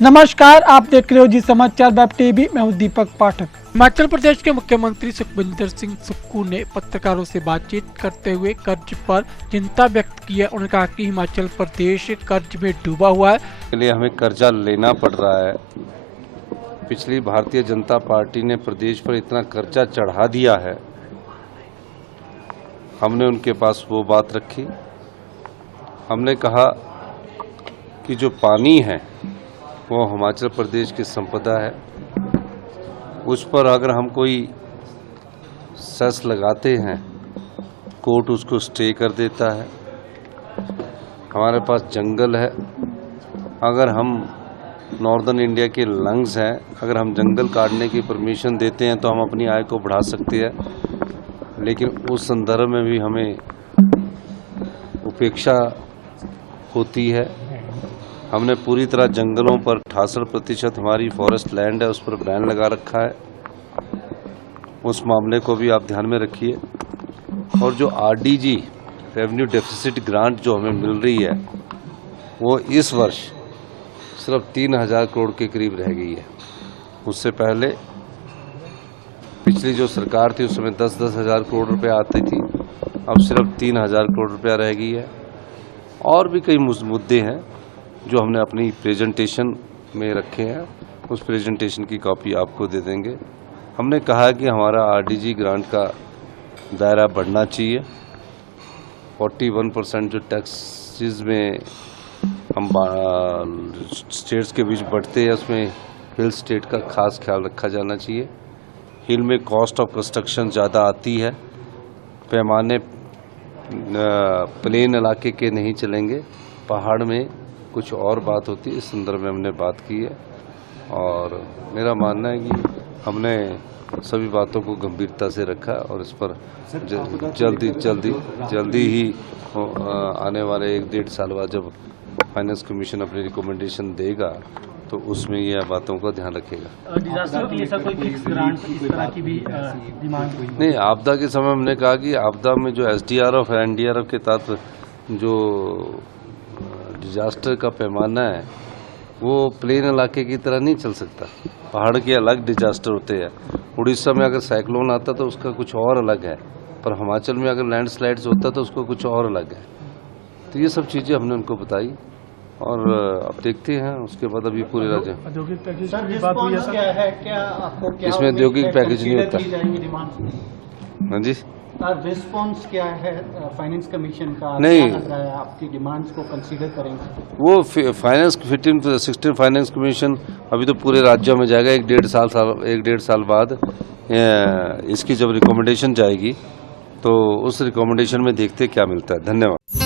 नमस्कार, आप देख रहे हो जी समाचार वेब टीवी। मैं हूं दीपक पाठक। हिमाचल प्रदेश के मुख्यमंत्री सुखविंदर सिंह सुक्खू ने पत्रकारों से बातचीत करते हुए कर्ज पर चिंता व्यक्त की है। उन्होंने कहा कि हिमाचल प्रदेश कर्ज में डूबा हुआ है। के लिए हमें कर्जा लेना पड़ रहा है। पिछली भारतीय जनता पार्टी ने प्रदेश पर इतना कर्जा चढ़ा दिया है, हमने उनके पास वो बात रखी। हमने कहा कि जो पानी है वो हिमाचल प्रदेश की संपदा है, उस पर अगर हम कोई सेस लगाते हैं, कोर्ट उसको स्टे कर देता है। हमारे पास जंगल है, अगर हम नॉर्दर्न इंडिया के लंग्स हैं, अगर हम जंगल काटने की परमिशन देते हैं तो हम अपनी आय को बढ़ा सकते हैं। लेकिन उस संदर्भ में भी हमें उपेक्षा होती है। हमने पूरी तरह जंगलों पर 68% हमारी फॉरेस्ट लैंड है, उस पर बैन लगा रखा है। उस मामले को भी आप ध्यान में रखिए। और जो आरडीजी रेवेन्यू डेफिसिट ग्रांट जो हमें मिल रही है, वो इस वर्ष सिर्फ 3000 करोड़ के करीब रह गई है। उससे पहले पिछली जो सरकार थी उसमें 10-10 हज़ार करोड़ रुपए आती थी, अब सिर्फ 3000 करोड़ रुपया रह गई है। और भी कई मुद्दे हैं जो हमने अपनी प्रेजेंटेशन में रखे हैं, उस प्रेजेंटेशन की कॉपी आपको दे देंगे। हमने कहा कि हमारा आरडीजी ग्रांट का दायरा बढ़ना चाहिए। 41% जो टैक्सेस में हम स्टेट्स के बीच बढ़ते हैं, उसमें हिल स्टेट का खास ख्याल रखा जाना चाहिए। हिल में कॉस्ट ऑफ कंस्ट्रक्शन ज़्यादा आती है, पैमाने प्लेन इलाके के नहीं चलेंगे, पहाड़ में कुछ और बात होती है। इस संदर्भ में हमने बात की है और मेरा मानना है कि हमने सभी बातों को गंभीरता से रखा और इस पर जल्दी ही आने वाले 1-1.5 साल बाद जब फाइनेंस कमीशन अपनी रिकमेंडेशन देगा तो उसमें यह बातों का ध्यान रखेगा। डिजास्टर के लिए सर कोई फिक्स ग्रांट इस तरह की भी डिमांड हुई? नहीं, आपदा के समय हमने कहा कि आपदा में जो एसडीआरएफ है, एनडीआरएफ के तहत जो डिजास्टर का पैमाना है वो प्लेन इलाके की तरह नहीं चल सकता। पहाड़ के अलग डिजास्टर होते हैं। उड़ीसा में अगर साइक्लोन आता तो उसका कुछ और अलग है, पर हिमाचल में अगर लैंडस्लाइड्स होता तो उसको कुछ और अलग है। तो ये सब चीज़ें हमने उनको बताई और अब देखते हैं उसके बाद। अभी पूरे राज्य औद्योगिक पैकेज की बात हुई है सर? क्या है, क्या आपको क्या इसमें औद्योगिक पैकेज नहीं होता। हाँ जी, रिस्पॉन्स क्या है फाइनेंस कमीशन का? नहीं, क्या लग रहा है आपकी डिमांड्स को कंसीडर करेंगे? वो फाइनेंस 15-16 फाइनेंस कमीशन अभी तो पूरे राज्यों में जाएगा। 1-1.5 साल बाद इसकी जब रिकमेंडेशन जाएगी तो उस रिकमेंडेशन में देखते क्या मिलता है। धन्यवाद।